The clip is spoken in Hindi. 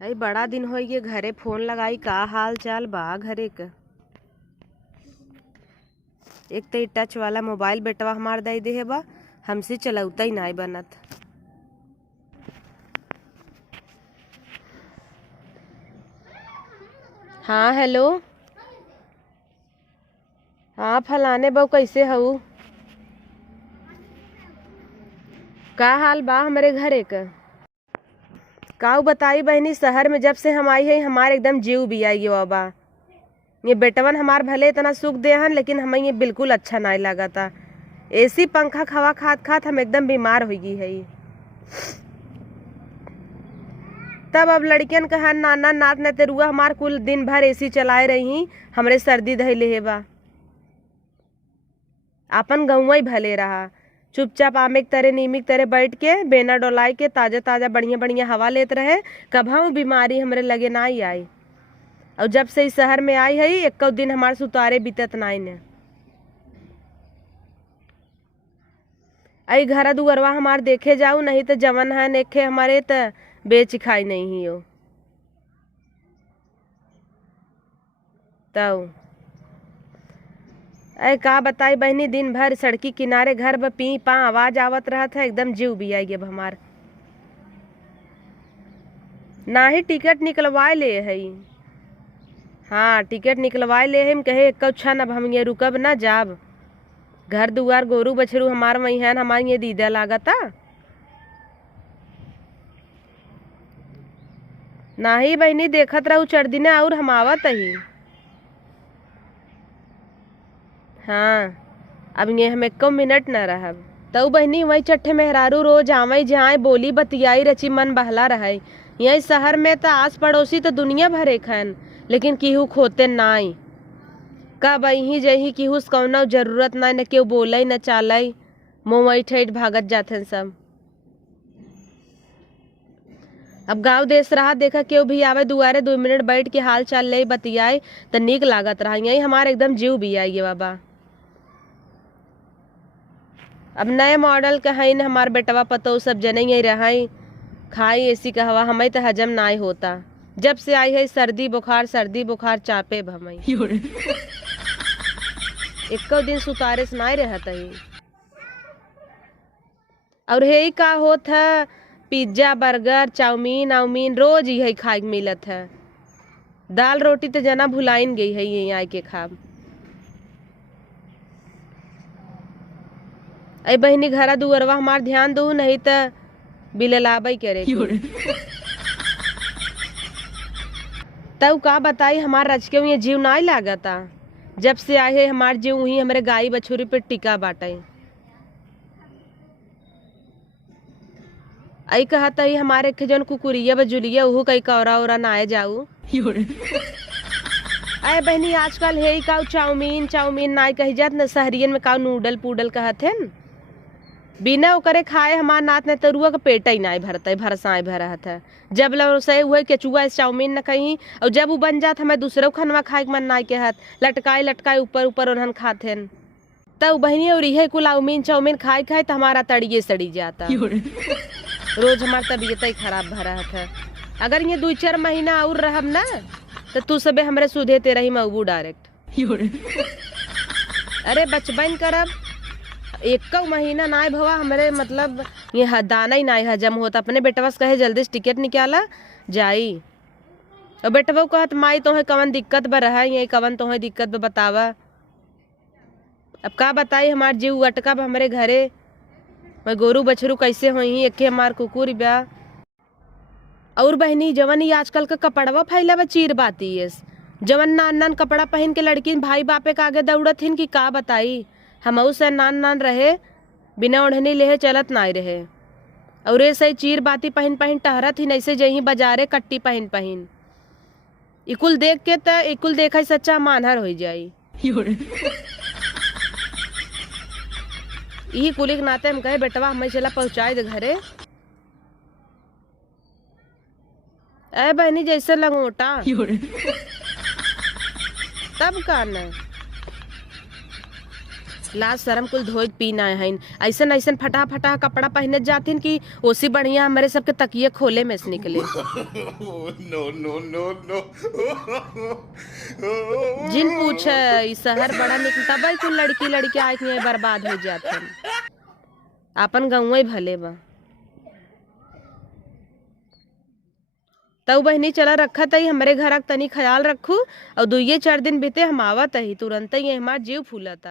अरे बड़ा दिन हो गए घरे फोन लगाई का हाल चाल बा घरे का। एक तो टच वाला मोबाइल बेटवा हमार दे दे है बा, हमसे चलौता ही नहीं बनत। हाँ हेलो। हाँ फलाने बहू कैसे हऊ? का हाल बा हमारे घरे का बताई बहनी। शहर में जब से हम आई है हमारे एकदम जीव भी आई बा। ये बेटवन हमार भले इतना सुख दे हन लेकिन हमें ये बिल्कुल अच्छा नहीं लगा था। एसी पंखा खवा खात खात हम एकदम बीमार हो गई है। तब अब लड़कियन कहा नाना नात न तेरुआ हमार कुल दिन भर एसी चलाए रही, हमरे सर्दी धैले है बा। अपन गौवा ही भले रहा, चुपचाप आमेक तरह नीमिक तरह बैठ के बेना डोलाई के ताजा ताजा बढ़िया बढ़िया हवा लेत रहे। कभी बीमारी हमरे लगे ना ही आई। और जब से इस शहर में आई है एक दिन हमारे सुतारे बीतत नाई ने। आई घर दुअरवा हमार देखे जाऊ नहीं तो जवन है नेखे हमारे तो बेच खाई नहीं ही हो। तब अरे का बताई बहनी, दिन भर सड़की किनारे घर ब पी पा आवाज आवत रहा था, एकदम जीव भी आई अब हमार। ना ही टिकट निकलवाए ले है। हाँ टिकट निकलवाए ले हम कहे एक क्षण अब हम ये रुकब ना जाब। घर दुआर गोरू बछरू हमार वही है, हमारी ये दीदा लागता। ना ही बहनी देखत रहू चढ़ दिने और हम आवत ही। हाँ अब ये हम एक मिनट न रहब। तऊ बहनी वही चट्ठे मेहरारू रोज आवई जाए बोली बतियाई रची मन बहला रहे। यही शहर में तो आस पड़ोसी तो दुनिया भरे खन लेकिन केहू खोते नाई। कब अही जही केहू कौनो जरूरत ना न केहू बोले न चाले, मुँह वही ठेठ भागत जाते सब। अब गांव देश रहा देखा केहू भी आवे दुआरे 2 मिनट बैठ के हाल चाल ले बतियाए तो नीक लागत रहा। यही हमारे एकदम जीव भी आई बाबा। अब नए मॉडल का है न हमार बेटवा पतो सब जने ही रहे, खाई एसी का हवा हमें तो हजम ना होता। जब से आई है सर्दी बुखार चापे भमई। एक दिन सुतारे से नहीं रहता ही। और हे का होत है पिज्जा बर्गर चाउमीन आउमीन रोज ही खाए मिलत है। दाल रोटी तो जना भुलाइन गई है ये आए के खाब। अरे बहनी घरा दुअरवा हमार ध्यान दू नहीं तो बिललाबई करे। तब का बताई हमार रच के ये जीव नहीं लागता। जब से आए है हमार जीव वही हमारे गाय बछुरी पे टिका बाटे। आई कहता ही हमारे के जौन कुकुरिया बजुलिया उहू कई कौरा उरा ना आए जाऊ। अरे बहनी आजकल हे का चाउमीन नाई कही जात न, शहरियन में का नूडल पूडल कहते हैं। बिना ओकरे खाए हमार नात ने तरुआ का पेट ही नहीं भरता है, भरसाए भरत है। जब लसे हुए केचुआ चाउमीन न कहीं और जब वो बन जात हमें दूसरे खनवा खाए के मन नाई के हत लटकाए ऊपर ऊपर उन्हन खाते हैं। तब बहनी और यह कुल चाउमीन खाए तो हमारा तड़िए सड़ी जाता। रोज हमारा तबीयत ही खराब भरत है। अगर ये 2-4 महीना और रहब ना तो तू सबे हमरे सुधे तेरा ही मऊबू डायरेक्ट। अरे बचबन करब 1 महीना नाय भवा हमरे मतलब ये दाना ही नाय हजम होता। अपने बेटवा से कहे जल्दी से टिकट निकाला जाई। और बेटवा कहत माई तोहे कवन दिक्कत ब रहा यही कवन तोहे दिक्कत ब बतावा। अब का बताई हमार जीव अटका हमरे घरे। मैं गोरू बछरू कैसे होई एक हमार कुकुर ब्या। और बहनी जवन ही आजकल का कपड़वा फैला चीर बाती है। जवन नान नान कपड़ा पहन के लड़की भाई बापे के आगे दौड़त हिन कि का बताई। हम से नान रहे बिना ओढ़नी लेहे चलत नाई रहे। और ऐसे चीर बाती पहन टहरत ही ऐसे जही बाजारे कट्टी पहन। इकुल देख के तो इकुल देखा सच्चा मानहर हो जाई। यही कुली के नाते हम कहे बेटवा हमें चला पहुँचाए दे घरे। अरे बहनी जैसे लंगोटा तब का न लाज शरम कुल धोए पी ना हइन। ऐसन ऐसन फटा फटा कपड़ा पहने जाथिन कि ओसी बढ़िया हमारे सबके तकिए खोले में से निकले। No no no no. जिन पूछ ई शहर बड़ा निक तब कुल लड़की लड़के आए के बर्बाद हो जाते। अपन गाँव भले बा। तब बहनी चला रखत ही हमारे घर तनी ख्याल रखू और 2-4 दिन बीते हम आवत ही तुरंत ही हमार जीव फूलता।